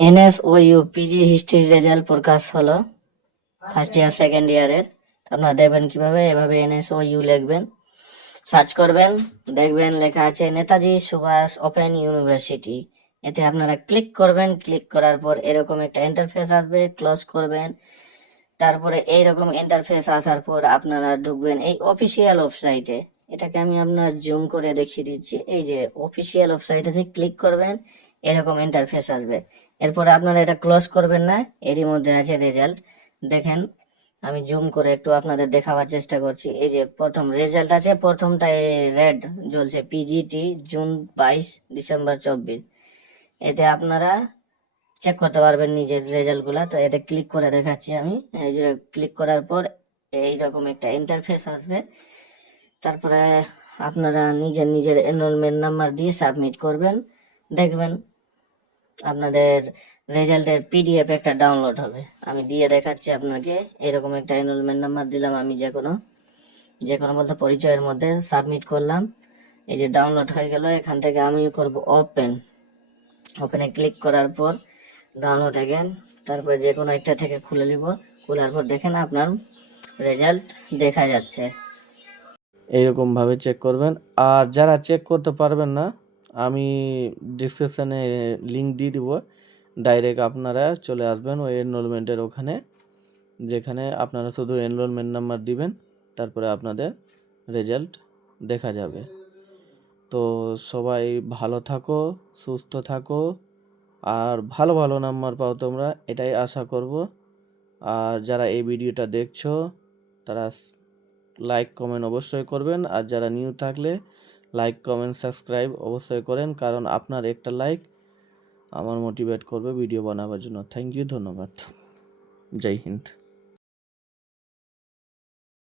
NSOU PG history result প্রকাশ হলো first year second ইয়ারের। আপনারা দেখবেন কিভাবে, এভাবে এনএসওইউ লিখবেন, সার্চ করবেন, দেখবেন লেখা আছে নেতাজি সুভাষ ওপেন ইউনিভার্সিটি। এতে আপনারা ক্লিক করবেন, ক্লিক করার পর এরকম একটা ইন্টারফেস আসবে, ক্লোজ করবেন। তারপরে এইরকম ইন্টারফেস আসার পর আপনারা ঢুকবেন এই অফিসিয়াল ওয়েবসাইটে। এটাকে আমি আপনার জুম করে দেখিয়ে দিচ্ছি। এই যে অফিসিয়াল ওয়েবসাইটে ক্লিক করবেন, এরকম ইন্টারফেস আসবে। এরপরে আপনারা এটা ক্লোজ করবেন না, এরই মধ্যে আছে রেজাল্ট। দেখেন, আমি জুম করে একটু আপনাদের দেখাবার চেষ্টা করছি। এই যে প্রথম রেজাল্ট আছে, প্রথমটায় রেড জ্বলছে, পিজিটি জুন 22 ডিসেম্বর 24। এতে আপনারা চেক করতে পারবেন নিজের রেজাল্ট গুলা। তো এতে ক্লিক করে দেখাচ্ছি আমি। এই যে ক্লিক করার পর এইরকম একটা ইন্টারফেস আসবে। তারপরে আপনারা নিজের নিজের এনরোলমেন্ট নাম্বার দিয়ে সাবমিট করবেন। দেখবেন আপনাদের রেজাল্টের পিডিএফ একটা ডাউনলোড হবে। আমি দিয়ে দেখাচ্ছি আপনাকে। এরকম একটা এনরোলমেন্ট নাম্বার দিলাম আমি, যে কোনো বলতে পরিচয়ের মধ্যে সাবমিট করলাম। এই যে ডাউনলোড হয়ে গেল। এখান থেকে আমি করব ওপেনে ক্লিক করার পর ডাউনলোড অ্যাগেন, তারপরে যে কোনো একটা থেকে খুলে নিব। খোলার পর দেখেন আপনার রেজাল্ট দেখা যাচ্ছে। এইরকমভাবে চেক করবেন। আর যারা চেক করতে পারবেন না, আমি ডিসক্রিপশানে লিঙ্ক দিয়ে দিব, ডাইরেক্ট আপনারা চলে আসবেন ওই এনরোলমেন্টের ওখানে, যেখানে আপনারা শুধু এনরোলমেন্ট নাম্বার দিবেন, তারপরে আপনাদের রেজাল্ট দেখা যাবে। তো সবাই ভালো থাকো, সুস্থ থাকো, আর ভালো ভালো নাম্বার পাও তোমরা, এটাই আশা করব। আর যারা এই ভিডিওটা দেখছো তারা লাইক কমেন্ট অবশ্যই করবেন। আর যারা নিউ থাকলে লাইক কমেন্ট সাবস্ক্রাইব অবশ্যই করেন, কারণ আপনার একটা লাইক আমার মোটিভেট করবে ভিডিও বানাবার জন্য। থ্যাংক ইউ, ধন্যবাদ, জয় হিন্দ।